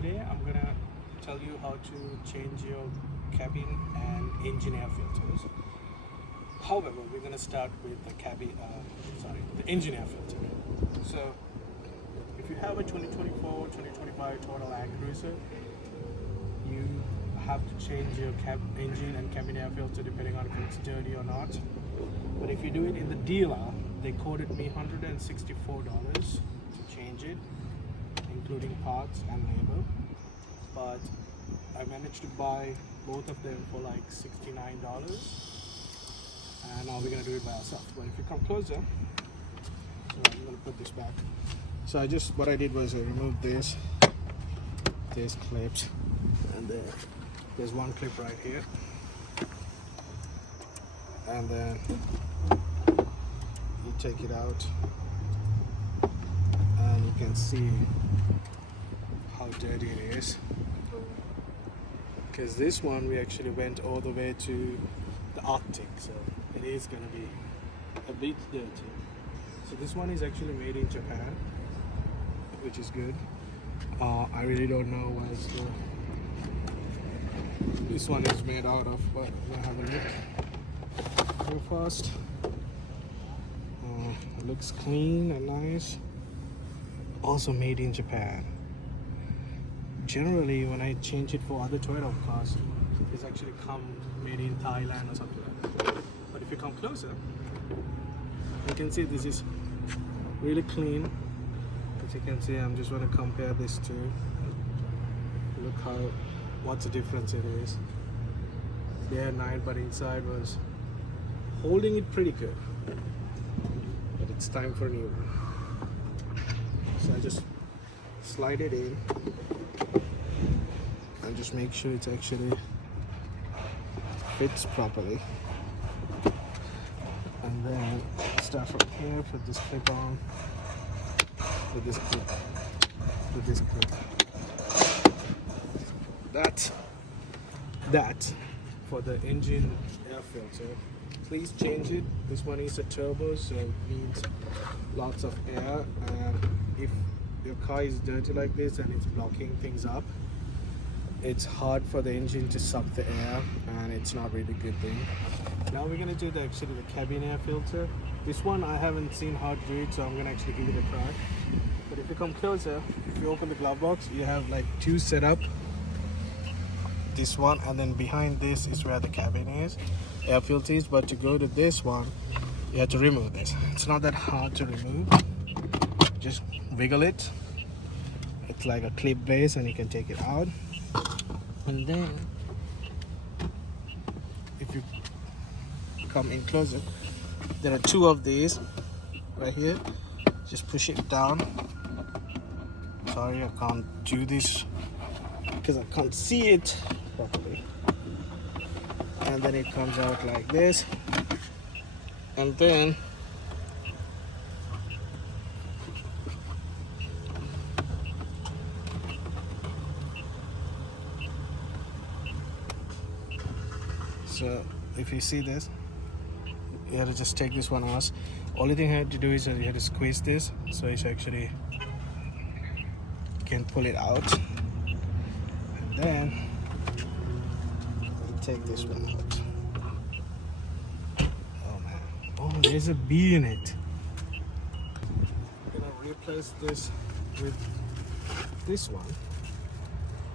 today I'm gonna tell you how to change your cabin and engine air filters. However, we're gonna start with the engine air filter. So if you have a 2024, 2025 Toyota Land Cruiser, you have to change your engine and cabin air filter depending on if it's dirty or not. But if you do it in the dealer, they quoted me $164 to change it, including parts and labor. But I managed to buy both of them for like $69, and now we're gonna do it by ourselves. But if you come closer, so I'm gonna put this back. So what I did was I removed these clips, and there's one clip right here, and then you take it out and you can see how dirty it is, because this one we actually went all the way to the Arctic, so it is going to be a bit dirty. So this one is actually made in Japan, which is good. I really don't know what this one is made out of, but I'm gonna have a look real fast. It looks clean and nice. Also made in Japan. Generally, when I change it for other Toyota cars, it's actually come made in Thailand or something like that. But if you come closer, you can see this is really clean. As you can see, I'm just going to compare this to. Look what's the difference it is. There 9, but inside was holding it pretty good. But it's time for a new one. So I just slide it in and just make sure it actually fits properly. And then start from here, put this clip on, put this clip, put this clip. That for the engine air filter. Please change it. This one is a turbo, so it needs lots of air, and if your car is dirty like this and it's blocking things up, it's hard for the engine to suck the air, and it's not really a good thing. Now we're going to do the cabin air filter. This one I haven't seen how to do it, so I'm going to actually give it a try. But if you come closer, if you open the glove box, you have like two set up. This one, and then behind this is where the cabin is, air filter is. But to go to this one, you have to remove this. It's not that hard to remove. Just wiggle it. It's like a clip base, and you can take it out. And then if you come in closer, there are two of these right here. Just push it down. Sorry, I can't do this because I can't see it properly. And then it comes out like this, and then so if you see this, you have to just take this one out. Only thing I had to do is that you have to squeeze this, so it's actually you can pull it out, and then you take this one out. Oh man, oh, there's a bee in it. I'm gonna replace this with this one.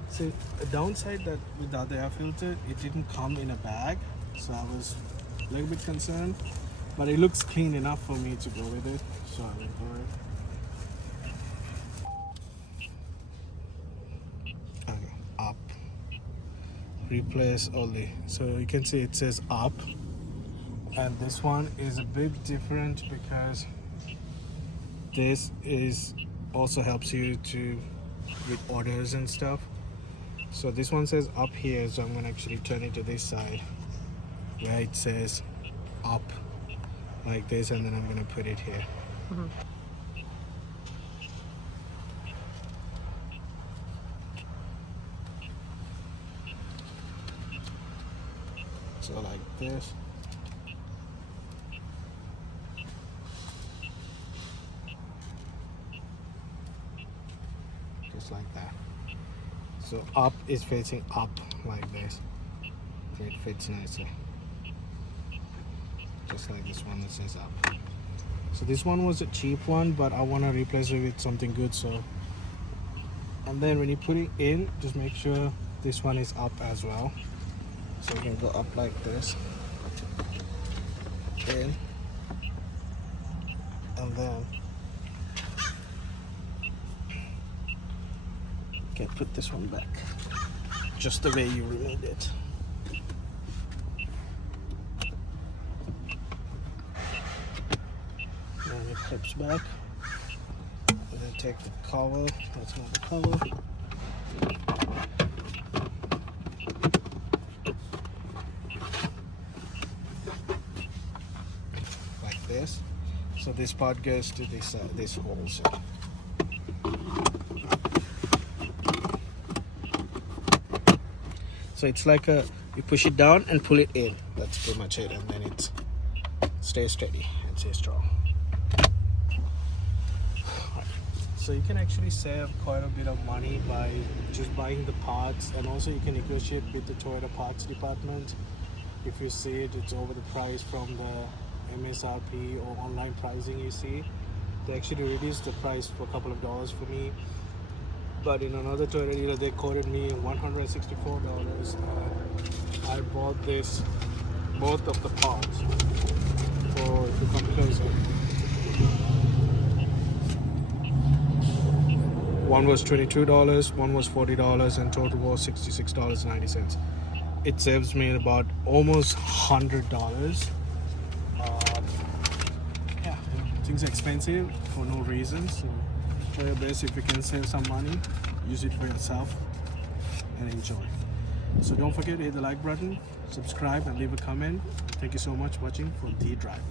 So the downside that with the other air filter, it didn't come in a bag, so I was a little bit concerned, but it looks clean enough for me to go with it, so I went for it. Okay, up, replace only. So you can see it says up, and this one is a bit different because this is also helps you to with orders and stuff. So this one says up here, so I'm going to actually turn it to this side where it says up like this, and then I'm going to put it here. Mm-hmm. So like this. Just like that. So up is facing up like this. It fits nicely. Just like this one that says up. So this one was a cheap one, but I want to replace it with something good. So, and then when you put it in, just make sure this one is up as well. So you can go up like this, in, and then you can put this one back just the way you removed it. Then it clips back, and then take the cover. That's not the cover. This, so this part goes to this hole. So it's like you push it down and pull it in. That's pretty much it, and then it stays steady and stays strong. Right. So you can actually save quite a bit of money by just buying the parts, and also you can negotiate with the Toyota parts department. If you see it's over the price from the MSRP or online pricing you see, they actually reduced the price for a couple of dollars for me. But in another Toyota dealer, they quoted me $164. I bought both of the parts for, if you come closer, one was $22, one was $40, and total was $66.90. It saves me about almost $100. Yeah, things are expensive for no reason, so try your best. If you can save some money, use it for yourself and enjoy. So don't forget to hit the like button, subscribe, and leave a comment. Thank you so much for watching for The Driver.